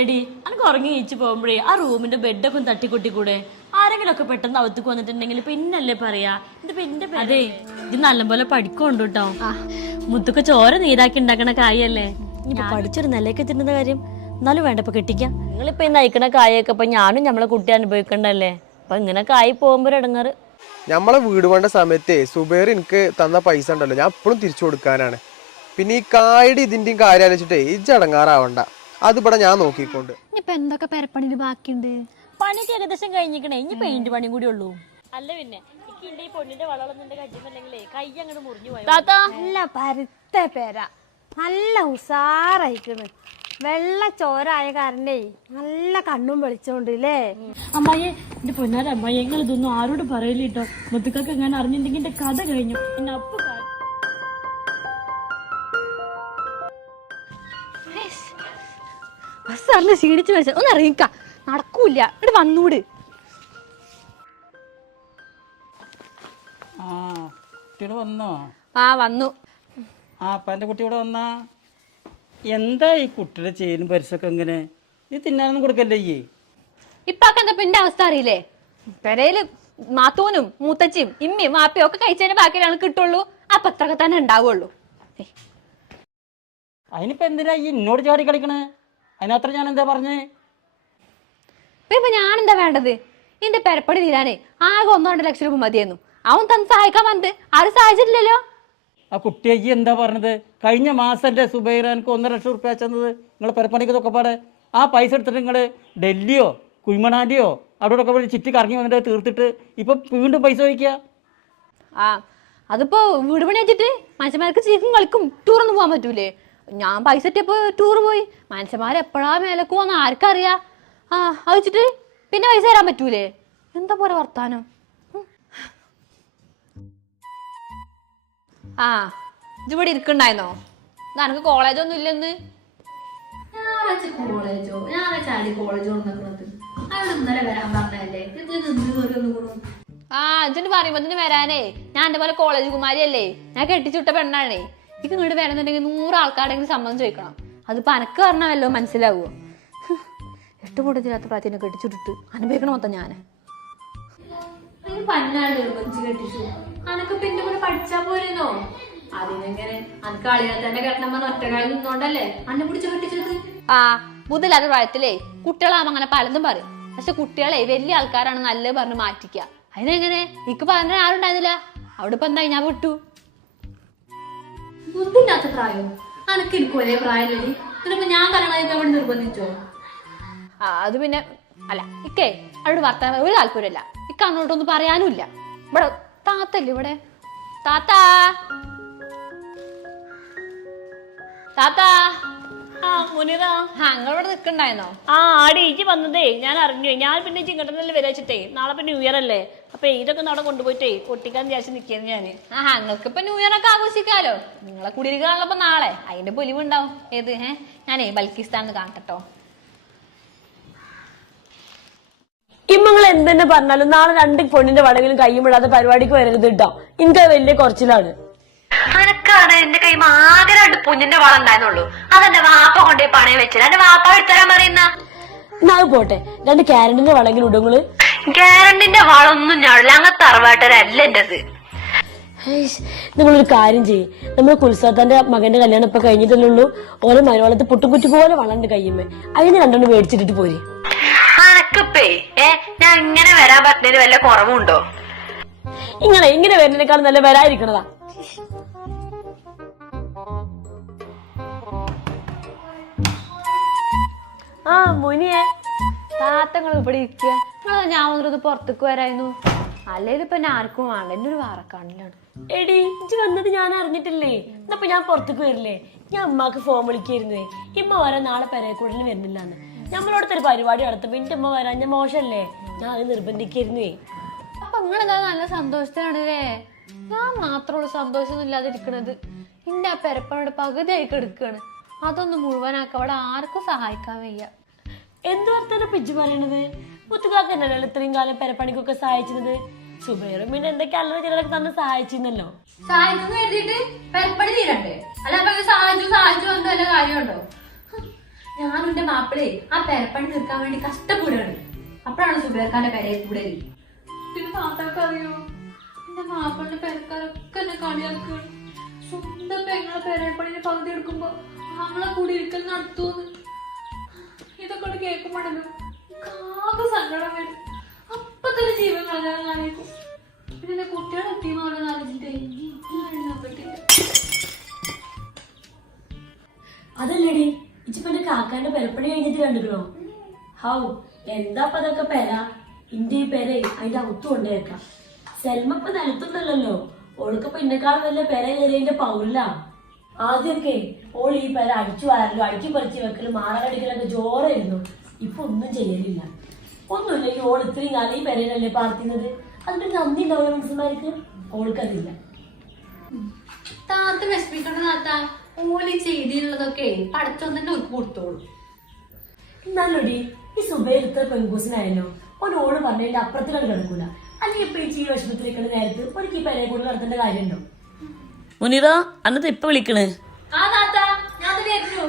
എടി അനക്ക് ഉറങ്ങി ഈച്ച് പോകുമ്പോഴേ ആ റൂമിന്റെ ബെഡൊക്കെ ഒന്ന് തട്ടിക്കൊട്ടിക്കൂടെ? ആരെങ്കിലും ഒക്കെ പെട്ടെന്ന് അവത്തേക്ക് വന്നിട്ടുണ്ടെങ്കിൽ പിന്നല്ലേ പറയാ? ഇത് പിന്നെ അതെ ഇത് നല്ലപോലെ പഠിക്കുന്നുണ്ട് കേട്ടോ. മുത്തൊക്കെ ചോര നീരാക്കി ഉണ്ടാക്കണ കായല്ലേ ഇനിയിപ്പോ പഠിച്ചൊരു നിലയൊക്കെ തിന്നുന്ന കാര്യം എന്നാലും വേണ്ട ഇപ്പൊ കിട്ടിക്കാം. നിങ്ങളിപ്പോ ഇന്ന് അയക്കണ കായൊക്കെ ഇപ്പൊ ഞാനും നമ്മളെ കുട്ടി അനുഭവിക്കണ്ടല്ലേ? അപ്പൊ ഇങ്ങനെ കായി പോകുമ്പോ ഇടങ്ങാറ്. നമ്മളെ വീട് വേണ്ട സമയത്തെ സുബേർ എനിക്ക് തന്ന പൈസ ഉണ്ടല്ലോ ഞാൻ എപ്പോഴും തിരിച്ചു കൊടുക്കാനാണ്. പിന്നെ ഈ കായുടെ ഇതിന്റെയും കാര്യം ആലോചിച്ചിട്ടേ ഈ ചടങ്ങാറാവണ്ട അത് ഇവിടെ ഞാൻ നോക്കിക്കൊണ്ട് ഇനിയിപ്പോ എന്തൊക്കെ പെരപ്പണിന് ബാക്കിയുണ്ട്? പണിക്ക് ഏകദേശം കഴിഞ്ഞിരിക്കണേ. ഇനി പെയിന്റ് പണിയും കൂടി ഉള്ളൂ. അല്ല പിന്നെ ഈ പൊന്നിന്റെ വളർന്നു കജ്ജിന്നല്ലെങ്കിലേ കൈ അങ്ങോട്ട് മുറിഞ്ഞു പോയി? താത്ത. നല്ല പരുത്ത പേര. നല്ല ഉസാറായിക്കണ്. വെള്ള ചോരായ കാരണേ നല്ല കണ്ണും വെളിച്ചോണ്ട് ല്ലേ അമ്മായി എന്റെ പൊന്നാര അമ്മായി ഞങ്ങൾ ഇതൊന്നും ആരോട് പറയില്ല മുത്തുക്കൾക്ക് എങ്ങനെ അറിഞ്ഞിട്ടുണ്ടെങ്കിൽ എന്റെ കഥ കഴിഞ്ഞു. എന്നെ അപ്പ് അറിഞ്ഞ് ക്ഷീണിച്ചു വെച്ച ഒന്ന് ഇറങ്ങിക്ക. നടക്കൂല ഇവിടെ വന്നൂട്. ആ കുട്ടിയോട് വന്നോ? ആ വന്നു. ആ അപ്പന്റെ കുട്ടി ഇവിടെ വന്നാ? എന്താ ഈ കുട്ടിയുടെ ചേരും പരിസൊക്കെ എങ്ങനെ ഇത് തിന്നാനൊന്നും കൊടുക്കല്ലേ ഈ ഇപ്പൊക്കെ എന്താ എന്റെ അവസ്ഥ അറിയില്ലേ? പെരയിൽ മാത്തൂനും മൂത്തച്ചിയും ഇമ്മയും മാപ്പയും ഒക്കെ കഴിച്ചതിന് ബാക്കിയാണ് കിട്ടുള്ളൂ. അപ്പൊ അത്രക്കെ തന്നെ ഉണ്ടാവുള്ളൂ. അതിനിപ്പോ എന്തിനാ ഈ എന്നോട് ചാടി കളിക്കണേ? അതിനത്ര ഞാൻ എന്താ പറഞ്ഞേ? ഇപ്പൊ ഞാൻ എന്താ വേണ്ടത്? എന്റെ പെരപ്പടി തീരാനേ ആകെ ഒന്നോ രണ്ട് ലക്ഷം രൂപ മതിയായിരുന്നു. അവൻ തന്നെ സഹായിക്കാൻ വന്നത്. ആരും സഹായിച്ചിട്ടില്ലല്ലോ. ആ കുട്ടിയെ എന്താ പറഞ്ഞത്? കഴിഞ്ഞ മാസം എന്റെ സുബൈർ എനിക്ക് ഒന്നര ലക്ഷം റുപ്യ ചെന്നത് നിങ്ങൾ പെരപ്പണിക്കതൊക്കെ പാടെ. ആ പൈസ എടുത്തിട്ട് നിങ്ങൾ ഡൽഹിയോ കുയ്മണാന്റെയോ അവിടെ ഒക്കെ പോയി ചുറ്റി കറങ്ങി വന്നിട്ട് തീർത്തിട്ട് ഇപ്പം വീണ്ടും പൈസ ചോദിക്കുക ആ അതിപ്പോ വീട് പണി വെച്ചിട്ട് മനുഷ്യന്മാർക്ക് ചീക്കും കളിക്കും ടൂറൊന്നും പോകാൻ പറ്റൂലേ? ഞാൻ പൈസ ഇട്ടപ്പോ ടൂർ പോയി. മനുഷ്യന്മാർ എപ്പോഴാ മേലേക്ക് പോകുന്ന ആർക്കറിയാ? ആ അത് വെച്ചിട്ട് പിന്നെ പൈസ തരാൻ പറ്റൂലേ? എന്താ പോലെ വർത്താനം. ആ ഇതിവിടെ ഇരിക്കണ്ടായിരുന്നോ? നിനക്ക് കോളേജൊന്നും ഇല്ലെന്ന്? കോളേജോ ഞാൻ ചാടി കോളേജോ ഇന്നലെ വരാൻ പറഞ്ഞല്ലേ ഇത് നിന്ന് കയറി ഒന്നും കൂടും ആ ഇജ്ജ് പറയുമ്പോ വരാനേ. ഞാൻ എന്റെ പോലെ കോളേജ് കുമാരിയല്ലേ? ഞാൻ കെട്ടിച്ചുട്ട പെണ്ണാണേ. എനിക്ക് ഇങ്ങോട്ട് വരണമെന്നുണ്ടെങ്കിൽ നൂറ് ആൾക്കാരെങ്കിലും സമ്മതം ചോദിക്കണം. അതിപ്പോ അനക്ക് പറഞ്ഞല്ലോ മനസ്സിലാവുമോ എട്ട് കൂട്ടത്തിനകത്ത് പ്രാർത്ഥന കെട്ടിച്ചുട്ടിട്ട് അനുഭവിക്കണം മൊത്തം ഞാൻ ആ മുതലാത്ത പ്രായത്തിലേ കുട്ടികളാകുമ്പോ അങ്ങനെ പലതും പറയും. പക്ഷെ കുട്ടികളെ വലിയ ആൾക്കാരാണ് നല്ലത് പറഞ്ഞ് മാറ്റിക്കുക അതിനെങ്ങനെ? എനിക്ക് പറഞ്ഞ ആരും ഉണ്ടായിരുന്നില്ല അവിടെ ഇപ്പൊ എന്തായി? ഞാൻ വിട്ടു. ബുദ്ധില്ലാത്ത പ്രായോ. അനക്ക് എനിക്ക് ഒരേ പ്രായമല്ലേ ഇതിനിപ്പോ ഞാൻ കല്യാണം അവിടെ നിർബന്ധിച്ചോ? അത് പിന്നെ അല്ല ഇക്കേ അവിടെ വർത്താനം ഒരു താല്പര്യമില്ല. ഇക്ക അങ്ങോട്ടൊന്നും പറയാനുമില്ല. ഇവിടെ താത്തല്ലേ ഇവിടെ? താത്ത! താത്താ! ആ മുനിറ ആ നിൽക്കണ്ടായിരുന്നോ? ആടി ഇജ്ജ് വന്നതേ ഞാൻ അറിഞ്ഞു. ഞാൻ പിന്നെ ചിങ്ങട്ടനല്ലേ വരാച്ചിട്ടേ. നാളെ പിന്നെ ന്യൂ ഇയർ അല്ലേ? അപ്പൊ ഇതൊക്കെ അവിടെ കൊണ്ടുപോയിട്ടേ? പൊട്ടിക്കാൻ വിചാരിച്ച് നിൽക്കുന്നു ഞാൻ ആ നിങ്ങൾക്ക് ഇപ്പൊ ന്യൂ ഇയർ ഒക്കെ ആഘോഷിക്കാലോ? നിങ്ങളെ കുടിയിരിക്കാണല്ലോ നാളെ. അതിന്റെ പൊലിവുണ്ടാവും. ഏത് ഏഹ് ഞാനേ ബൽക്കിസ്ഥാനിന്ന് കാണട്ടോ ഇമ്മങ്ങൾ എന്തെന്നെ പറഞ്ഞാലും നാളെ രണ്ട് പൊണ്ണിന്റെ വടകിലും കൈയുമിടാതെ പരിപാടിക്ക് വരരുത് ഇട്ടോ എനിക്ക് വലിയ കുറച്ചിലാണ്. അനക്കാണ് എന്റെ കൈ ആകെ രണ്ട് പുഞ്ഞിന്റെ വളം ഉണ്ടായിരുന്നുള്ളൂ. അതെന്റെ വാപ്പ കൊണ്ടുപോയി പണയം വെച്ചില്ല എന്റെ വാപ്പ എടുത്തരാൻ പറയുന്ന? എന്നാ അത് പോട്ടെ. രണ്ട് കാരണ്ടിന്റെ വളങ്ങിൽ ഇടുങ്ങൾ ഗ്യാരണ്ടിന്റെ വളൊന്നും ഞാടില്ല അങ്ങ് തറവാട്ടരല്ല എന്റത് നിങ്ങളൊരു കാര്യം ചെയ്യ്. നമ്മൾ കുൽസാത്താന്റെ മകന്റെ കല്യാണം ഇപ്പൊ കഴിഞ്ഞിട്ടല്ലേ ഉള്ളൂ. ഓരോ മരവാളത്ത് പൊട്ടുകുറ്റി പോലെ വളണ്ട് കയ്യുമ്മേ. അതിന് രണ്ടെണ്ണം മേടിച്ചിട്ട് പോരെ. അനക്കിപ്പേ ഏ ഞാൻ ഇങ്ങനെ വരാൻ പറ്റുന്നതിന് വല്ല കുറവുണ്ടോ? ഇങ്ങനെ ഇങ്ങനെ വരുന്നതിനേക്കാളും നല്ല വരാതിരിക്കണതാ. ആ മുനിയെ. താത്തങ്ങൾ ഇവിടെ ഇരിക്കുക നിങ്ങൾ ഞാൻ വന്നിട്ട് പുറത്തേക്ക് വരായിരുന്നു. അല്ലെങ്കിൽ ഇപ്പൊ ആർക്കും വേണ്ട. എന്റെ ഒരു വാറക്കാണിലാണ് എടി ഇജ്ജ് വന്നത് ഞാൻ അറിഞ്ഞിട്ടില്ലേ? എന്നപ്പൊ ഞാൻ പുറത്തേക്ക് വരില്ലേ? ഞാൻ അമ്മയ്ക്ക് ഫോൺ വിളിക്കായിരുന്നേ. ഇമ്മ വരാൻ നാളെ പെരേക്കൂടലിന് വരുന്നില്ലാന്ന്. നമ്മളോടത്തെ ഒരു പരിപാടി നടത്തുമ്പോ എന്റെ അമ്മ വരാൻ ഞാൻ മോശമല്ലേ? ഞാൻ അത് നിർബന്ധിക്കായിരുന്നേ. അപ്പൊ നിങ്ങളെന്താ നല്ല സന്തോഷത്തിലാണല്ലേ? ഞാൻ മാത്രമുള്ള സന്തോഷമൊന്നും ഇല്ലാതിരിക്കണത്. എന്റെ ആ പെരപ്പനോട് പകുതിയായി എടുക്കാണ് അതൊന്ന് മുഴുവനാക്ക അവിടെ ആർക്കും സഹായിക്കാൻ വയ്യ. എന്ത് വർത്താനം പിജ്ജു പറയണത്? മുത്തുകാക്കന്നല്ലോ ഇത്രയും കാലം പെരപ്പണിക്കൊക്കെ സഹായിച്ചത് സുബൈറും പിന്നെ എന്തൊക്കെ അല്ലറ ചിലരൊക്കെ തന്നെ സഹായിച്ചിരുന്നല്ലോ. സഹായിക്കുന്നു കരുതിയിട്ട് തീരണ്ടേ അല്ല അപ്പൊ സഹായിച്ചു സഹായിച്ചു വന്നിട്ട് വല്ല കാര്യമുണ്ടോ? ഞാനും എന്റെ മാപ്പിളെ ആ പെരപ്പണി തീർക്കാൻ വേണ്ടി കഷ്ടപ്പെടുകയാണ്. അപ്പോഴാണ് സുബേർക്കാന്റെ പെരയെ കൂടെ പിന്നെ മാപ്പിളക്ക് അറിയോ? എന്റെ മാപ്പിളിന്റെ പെരക്കാരൊക്കെ എന്നെ കളിയാക്കുകയാണ്. സ്വന്തം പെങ്ങളെ പെരപ്പണിന്റെ പകുതി എടുക്കുമ്പോ ആങ്ങളെ കൂടി ഇരിക്കൽ നടത്തുമെന്ന് ഇതൊക്കെ കേൾക്കുമ്പോഴല്ലോ ആകെ സങ്കടം വരും. അപ്പൊ തന്നെ ജീവൻ കളയാൻ പിന്നെ എന്റെ കുട്ടികളെ എത്തിയെന്ന് ആലോചിച്ചിട്ട് അതല്ലടി ഇച്ചിപ്പന്റെ കാക്കാന്റെ പെരപ്പണി കഴിഞ്ഞിട്ട് കണ്ടിക്കണോ? ഹൗ എന്താ അതൊക്കെ പെര? ഇന്റെ ഈ പെര അതിന്റെ അകത്തു കൊണ്ടേക്കാം. സെൽമ ഇപ്പൊ നിലത്തുണ്ടല്ലോ ഓൾക്കിപ്പോ ഇന്നെക്കാളും വലിയ പെര കയറിയതിന്റെ പൗല. ആദ്യമൊക്കെ ഓൾ ഈ പേര് അടിച്ചു വാരലും അടിച്ചു പറിച്ചു വെക്കലും മാറകടിക്കലൊക്കെ ജോറായിരുന്നു ഇപ്പൊ ഒന്നും ചെയ്യലില്ല. ഒന്നുമില്ല ഈ ഓൾ ഇത്രയും കാലം ഈ പെരയിലല്ലേ പാർത്തുന്നത് അതിന്റെ നന്ദി ഉണ്ടാവില്ല മനുഷ്യന്മാർക്ക്? ഓൾക്കതില്ല. താത്ത വിഷമിക്കണ്ട താത്ത. ഓലി ചെയ്തിട്ടുള്ളതൊക്കെ പടച്ചോൻ തന്നെ ഒരു കൊടുത്തോളൂ. എന്നാലോടി ഈ പെങ്കൂസിനായല്ലോ ഒരു ഓൾ പറഞ്ഞതിന്റെ അപ്പുറത്തിലാണ് കിടക്കൂല. അല്ലെങ്കിൽ ഇപ്പൊ ഈ ചീ വിഷമത്തിലേക്കുള്ള നേരത്ത് ഒരിക്കൽ ഈ പെരയെ കൂടി നടത്തേണ്ട കാര്യമുണ്ടോ? മുനിറ അന്നത്തെ ഇപ്പൊ വിളിക്കണേ. ആ താത്ത ഞാൻ അത് വരുന്നു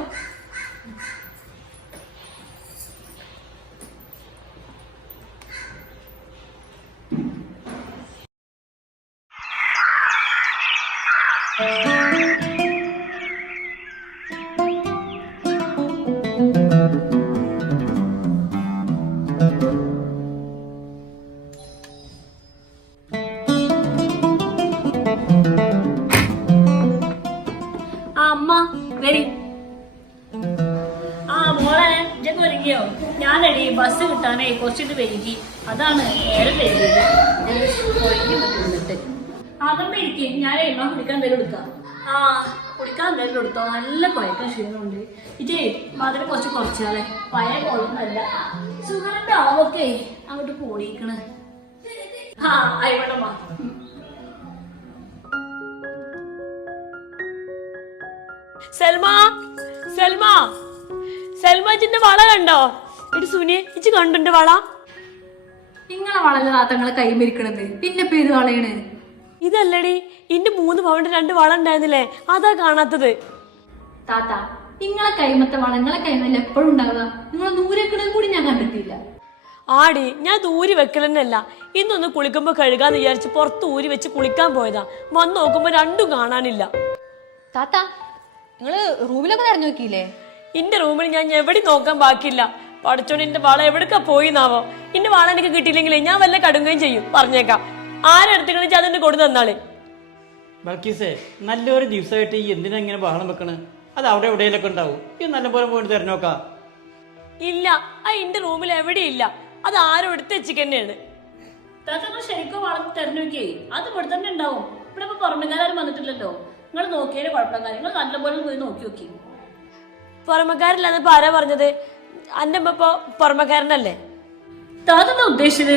ആ അമ്മ വരി. ആ മോളെ ഇജക്ക് ഒരുങ്ങിയോ? ഞാനടി ബസ് കിട്ടാനേ കുറച്ചിട്ട് വൈകി. അതാണ് നേരെ വൈകിയത് അതമ്മ ഇരിക്കും. ഞാനേ എണ്ണ കുടിക്കാൻ എന്തെങ്കിലും എടുക്കാം. ആ കുടിക്കാൻ എന്തെങ്കിലും എടുത്തോ? നല്ല കുഴക്കാൻ ക്ഷീണമുണ്ട്. ഇജേ മധുരം കുറച്ച് കുറച്ചാലേ. പഴയ പോലൊന്നല്ല. സുഖന്റെ അളവൊക്കെ അങ്ങോട്ട് പോണീക്കണ് ആ ആയിക്കോട്ടമ്മ സൽമ സൽമ. സൽമാജിന്റെ വള കണ്ടോ? എടി സുനിയെ ഇച്ച് കണ്ടുണ്ട് വള? നിങ്ങളെ വളല്ല താത്തങ്ങളെ കൈമരിക്കണത് പിന്നെ പേര് കളയണ് ഇതല്ലടി ഇന്റെ മൂന്ന് പവന്റെ രണ്ട് വള ഉണ്ടായിരുന്നില്ലേ? അതാ കാണാത്തത്. താത്ത നിങ്ങളെ കൈമത്തെ വള നിങ്ങളെ കൈമല്ല എപ്പോഴും ഉണ്ടാവുക. നിങ്ങളെ നൂരക്കണത് കൂടി ഞാൻ കണ്ടിട്ടില്ല ആടി ഞാൻ ദൂരി വെക്കലെന്നല്ല. ഇന്നൊന്ന് കുളിക്കുമ്പോ കഴുകാന്ന് വിചാരിച്ച് പുറത്ത് ഊരി വെച്ച് കുളിക്കാൻ പോയതാ. വന്ന് നോക്കുമ്പോ രണ്ടും കാണാനില്ല. താത്ത നിങ്ങൾ റൂമിലൊക്കെ നിറഞ്ഞു നോക്കിയില്ലേ? എന്റെ റൂമിൽ ഞാൻ എവിടെ നോക്കാൻ ബാക്കിയില്ല. പഠിച്ചോണ്ട് എന്റെ വള പോയി പോയിന്നാവോ? എന്റെ വള എനിക്ക് കിട്ടിയില്ലെങ്കിൽ ഞാൻ വല്ല കടുങ്ങുകയും ചെയ്യും. പറഞ്ഞേക്കാം. ആരെടുത്തുകളിച്ച് അതെന്നെ കൊടുത്തു തന്നാളെ ബൾക്കീസേ നല്ലൊരു ദിവസമായിട്ട് ഈ എന്തിനാ ഇങ്ങനെ ബഹളം വെക്കണ്? അത് അവിടെ എവിടെയെങ്കിലൊക്കെ ഉണ്ടാവും? ഈ നല്ലപോലെ പോയിട്ട് തിരഞ്ഞോക്കാം ഇല്ല ആ ഇന്റെ റൂമിൽ എവിടെയില്ല അത് ആരും എടുത്ത് വെച്ചിക്കന്നെയാണ്. താത്തങ്ങൾ ശരിക്കും വളർന്ന് നോക്കിയേ? അത് ഇവിടെ തന്നെ ഉണ്ടാവും. ഇവിടെ ഇപ്പൊ പുറമെക്കാരും വന്നിട്ടില്ലല്ലോ. നിങ്ങൾ നോക്കിയാലും കുഴപ്പമില്ല. നിങ്ങൾ നല്ലപോലെ പോയി നോക്കി നോക്കി. പുറമക്കാരല്ലാന്ന് ഇപ്പൊ ആരാ പറഞ്ഞത്? അന്റെ അമ്മ ഇപ്പൊ പുറമക്കാരനല്ലേ? താതെന്താ ഉദ്ദേശിച്ചത്?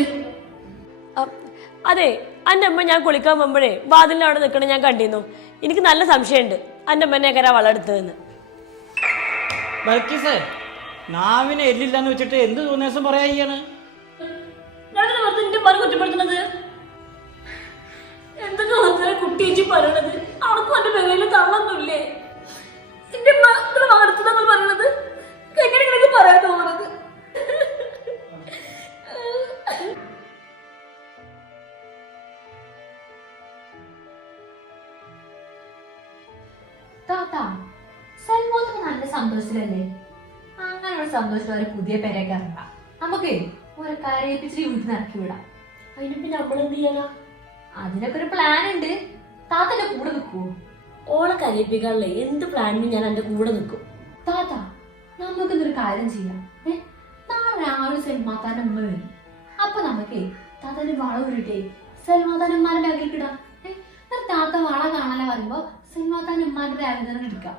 അതെ അന്റെ അമ്മ ഞാൻ കുളിക്കാൻ പോകുമ്പോഴേ വാതിലിന്റെ അവിടെ നിൽക്കണ ഞാൻ കണ്ടിരുന്നു. എനിക്ക് നല്ല സംശയമുണ്ട്. അന്റെ അമ്മനെ എങ്ങനെ വളർത്തതെന്ന് ബൽക്കിസേ നാവിനെ എല്ലില്ലാന്ന് വെച്ചിട്ട് എന്ത് തോന്നിയാസം പറയാ ഈയാണ്? ഞാനത് വെറുതെ എന്റെ കുറ്റപ്പെടുത്തുന്നത്. എന്തൊക്കെ വെറുതെ കുട്ടിയേച്ചി പറയണത്? അവൾക്കും എന്റെ വിലയിൽ തള്ളൊന്നുമില്ലേ? എന്റെ മക്കളെ വളർത്തുന്ന പറയണത്? എങ്ങനെ ഇങ്ങനെയൊക്കെ പറയാൻ തോന്നുന്നത് താത്ത സൽമോത്തൊക്കെ നല്ല സന്തോഷത്തിലല്ലേ? അങ്ങനെ ഒരു സന്തോഷത്തിൽ ഒരു പുതിയ പേരൊക്കെ ഇറങ്ങാം നമുക്ക് ഒരു കരയിപ്പിച്ചിട്ട് വീട്ടിൽ നിന്ന് ഇറക്കി വിടാം. അതിന് പിന്നെ നമ്മൾ എന്ത് ചെയ്യാനാ? അതിനൊക്കെ ഒരു പ്ലാൻ ഉണ്ട്. താത്തന്റെ കൂടെ നിൽക്കുവോ? ഓളെ കരയിപ്പിക്കാനുള്ള എന്ത് പ്ലാനിനും ഞാൻ എന്റെ കൂടെ നിൽക്കും താത്ത നമുക്ക് ഇന്നൊരു കാര്യം ചെയ്യാം. ഏ? നാളെ രാവിലെ സെൽമാത്താന്റെ ഉമ്മ വരും. അപ്പൊ നമുക്കേ താത്തന്റെ വള ഉരുട്ടേ സൽമാത്താന്റെ ഉമ്മാരുടെ എന്നിട്ട് താത്ത വള കാണാൻ വരുമ്പോ സൽമാത്താന്റെ ഉമ്മാരുടെ ബാഗിൽ തന്നെ എടുക്കാം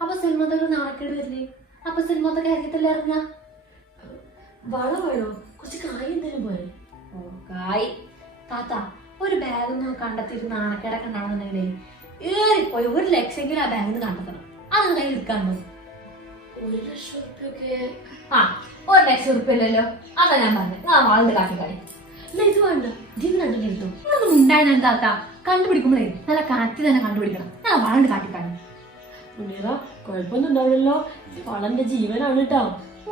അപ്പൊ സൽമാത്തൊക്കെ നാണക്കേട് വരില്ലേ? അപ്പൊ സെൽമാത്ത കാര്യത്തില്ല ഇറങ്ങ വള വേണോ? കുറച്ച് കായ് എന്തേലും പോലെ ഓ കായ്. താത്ത ഒരു ബാഗ് ഒന്ന് കണ്ടെത്തിയിട്ട് നാണക്കേടൊക്കെ ഏറിപ്പോയി. ഒരു ലക്ഷമെങ്കിലും ആ ബാഗിൽ നിന്ന് കണ്ടെത്തണം. അത് കയ്യിൽ എടുക്കാൻ മതി. ഒരു ലക്ഷം റുപ്യൊക്കെ ആ ഒരു ലക്ഷം ഉറുപ്പ്യ ഇല്ലല്ലോ അതാ ഞാൻ പറഞ്ഞത് ആ വാളിന്റെ കാഫി കളി. ഇത് വേണ്ട. കണ്ടിട്ടുണ്ടോ ഇതൊന്നും ഉണ്ടായിരുന്ന കണ്ടുപിടിക്കുമ്പോഴേ നല്ല കാറ്റി തന്നെ കണ്ടുപിടിക്കണം. നല്ല വാളിന്റെ കാട്ടി മുനീറ കുഴപ്പമൊന്നും ഉണ്ടാവില്ലല്ലോ. വളന്റെ ജീവനാണ് കേട്ടോ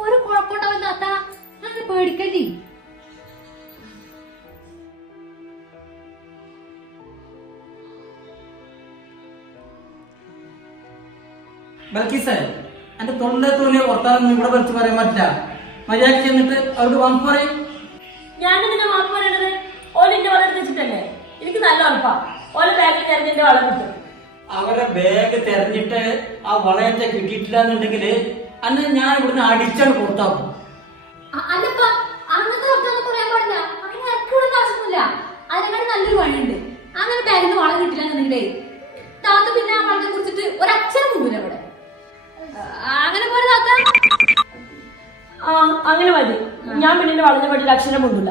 ഒരു കുഴപ്പമുണ്ടാവും താത്ത. പേടിക്കണ്ടി ബൽക്കീസേ എന്റെ തൊണ്ട തോന്നിയ വർത്താനം ഇവിടെ വലിച്ചു പറയാൻ പറ്റില്ല. മര്യാദ ചെന്നിട്ട് അവരുടെ വാക്ക് പറയും. ഞാനെന്തിനാ മാപ്പ് പറയണത് ഓല എന്റെ വളർ വെച്ചിട്ടല്ലേ? എനിക്ക് നല്ല ഉറപ്പാ. ഓല ബാഗിൽ തെരഞ്ഞിന്റെ എന്റെ വളം കിട്ടും. അവരെ ബാഗ് തെരഞ്ഞിട്ട് ആ വളയത്തെ കിട്ടിയിട്ടില്ല എന്നുണ്ടെങ്കിൽ അന്ന് ഞാൻ ഇവിടുന്ന് അടിച്ചാണ് പുറത്താക്കും. അല്ലപ്പ അങ്ങനത്തെ വർത്താനം പറയാൻ പാടില്ല. അങ്ങനെ അക്കൂടെ ആവശ്യമൊന്നുമില്ല. അതിനെക്കാട്ടി നല്ലൊരു വഴിയുണ്ട്. അങ്ങനെ ബാഗിൽ നിന്ന് വളം കിട്ടില്ല എന്നുണ്ടെങ്കിലേ താത്ത പിന്നെ ആ വളത്തെ കുറിച്ചിട്ട് ഞാൻ പിന്നെ എന്റെ വളഞ്ഞ പറ്റിയ അക്ഷരം കൊണ്ടില്ല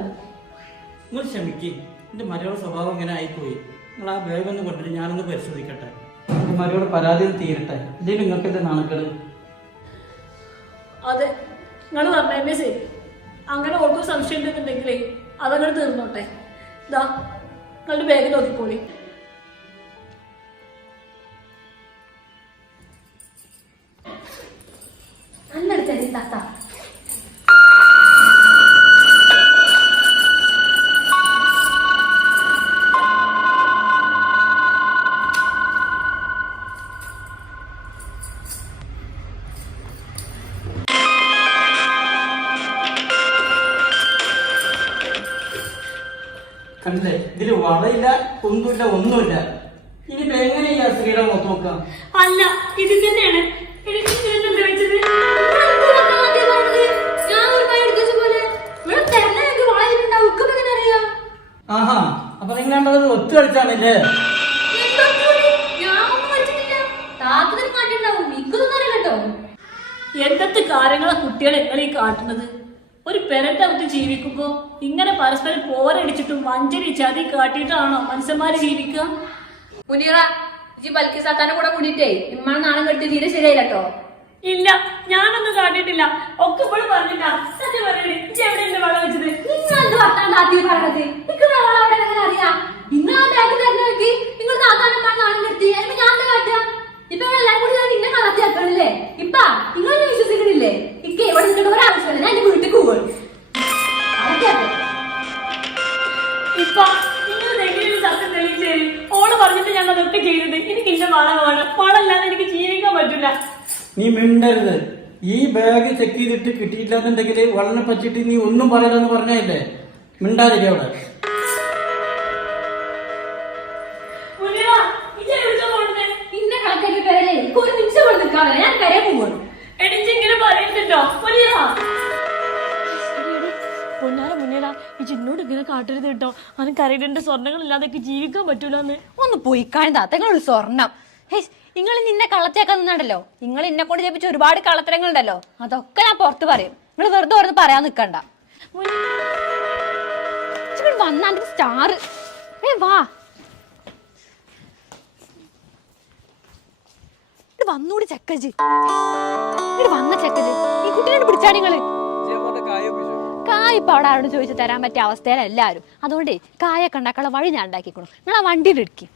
നിങ്ങൾ ക്ഷമിക്കേ. എന്റെ മരയുടെ സ്വഭാവം ഇങ്ങനെ ആയിപ്പോയി. നിങ്ങൾ ആ ബാഗ് ഒന്ന് കൊണ്ടിട്ട് ഞാനൊന്ന് പരിശോധിക്കട്ടെ. എന്റെ മരയോട് പരാതി തീരട്ടെ. ഇല്ലെങ്കിൽ നിങ്ങൾക്ക് എന്റെ നാണക്കേട്? അതെ. നിങ്ങൾ പറഞ്ഞേ ശരി അങ്ങനെ ഓർക്കും സംശയം ഉണ്ടെന്നുണ്ടെങ്കിലേ അതങ്ങനെ തീർന്നോട്ടെ. ഇതാ നിങ്ങളുടെ ബാഗ് നോക്കിക്കോളി. കണ്ടില്ലേ ഇതിൽ വളയില്ല കുന്തുമില്ല ഒന്നുമില്ല. ഇനിയിപ്പോ എങ്ങനെ ഈ സ്ത്രീയുടെ മുഖത്ത് നോക്കാം അല്ല ഇത് തന്നെയാണ്. എനിക്ക് ഇതിനെന്താ വെച്ചത് ഞാൻ ഒരു കൈ പോലെ എനിക്ക് വളയിട്ടുണ്ടാവും ഒക്കെ എങ്ങനെ ആഹാ അപ്പൊ നിങ്ങൾ രണ്ടത് ഒത്തു കളിച്ചാണല്ലേ? എന്തൊക്കെ കാര്യങ്ങളാ കുട്ടികൾ നിങ്ങൾ കാട്ടുന്നത്? ഒരു പെരട്ടകത്ത് ജീവിക്കുമ്പോ ഇങ്ങനെ പരസ്പരം പോരടിച്ചിട്ടും വഞ്ചരി ചതി കാട്ടിയിട്ടാണോ മനുഷ്യന്മാര് ജീവിക്കുക? മുനീറ ജി ബൽക്കി സാത്താന്റെ കൂടെ കൂടിയിട്ടേ ഇമ്മ നാളെ കെട്ടി തീരെ ശരിയായില്ല കേട്ടോ ഇല്ല ഞാനൊന്നും കാട്ടിയിട്ടില്ല. ഒക്കെ ഇപ്പോഴും പറഞ്ഞില്ല സത്യം പറയണേ ഇജ്ജ് എവിടെ എന്റെ വളം വെച്ചത്? നിങ്ങൾ എന്ത് വർത്താൻ താത്തി പറയണത്? എനിക്ക് നാളെ അവിടെ എങ്ങനെ അറിയാം? നിങ്ങൾ ആ ബാഗ് തന്നെ നോക്കി നിങ്ങൾ താത്താനും നാളെ കെട്ടി അതിന് ഞാൻ കാട്ടുക ഇപ്പൊ എല്ലാരും കൂടി ഞാൻ നിന്നെ കളത്തി ചെക്ക് ചെയ്തിട്ട് കിട്ടിയില്ല എന്നുണ്ടെങ്കിൽ വളനെ പറ്റിയിട്ട് നീ ഒന്നും പറയലെന്ന് പറഞ്ഞല്ലേ മിണ്ടാതിരിക്കും അവിടെ. ചിന്നോട് ഇങ്ങനെ കാട്ടരുത് കേട്ടോ. അവൻ അറിയേണ്ട സ്വർണങ്ങളില്ലാതെ ജീവിക്കാൻ പറ്റൂലെന്ന്. ഒന്ന് പോയി താത്ത നിങ്ങളൊരു സ്വർണം? ഹേയ് നിങ്ങൾ നിന്നെ കള്ളത്തേക്കാൻ നിന്നുണ്ടല്ലോ നിങ്ങൾ എന്നെ കൊണ്ട് ജപിച്ച ഒരുപാട് കളത്തരങ്ങൾ ഉണ്ടല്ലോ അതൊക്കെ ഞാൻ പുറത്ത് പറയും. നിങ്ങൾ വെറുതെ ഓർന്ന് പറയാൻ നിൽക്കണ്ട വന്നാണ്ട് സ്റ്റാർ ഏ വാ. വന്നൂടി ചെക്കജി. വന്ന ചെക്കജി. ഈ കുട്ടീനെ പിടിച്ചാ നിങ്ങൾ. കായ ഇപ്പൊ അവിടെ ആരോട് ചോദിച്ചു തരാൻ പറ്റിയ അവസ്ഥയില എല്ലാവരും അതുകൊണ്ട് കായൊക്കെ ഉണ്ടാക്കാനുള്ള വഴി ഞാൻ ഉണ്ടാക്കിക്കോളൂ നിങ്ങൾ ആ വണ്ടിയിൽ ഇടിക്കും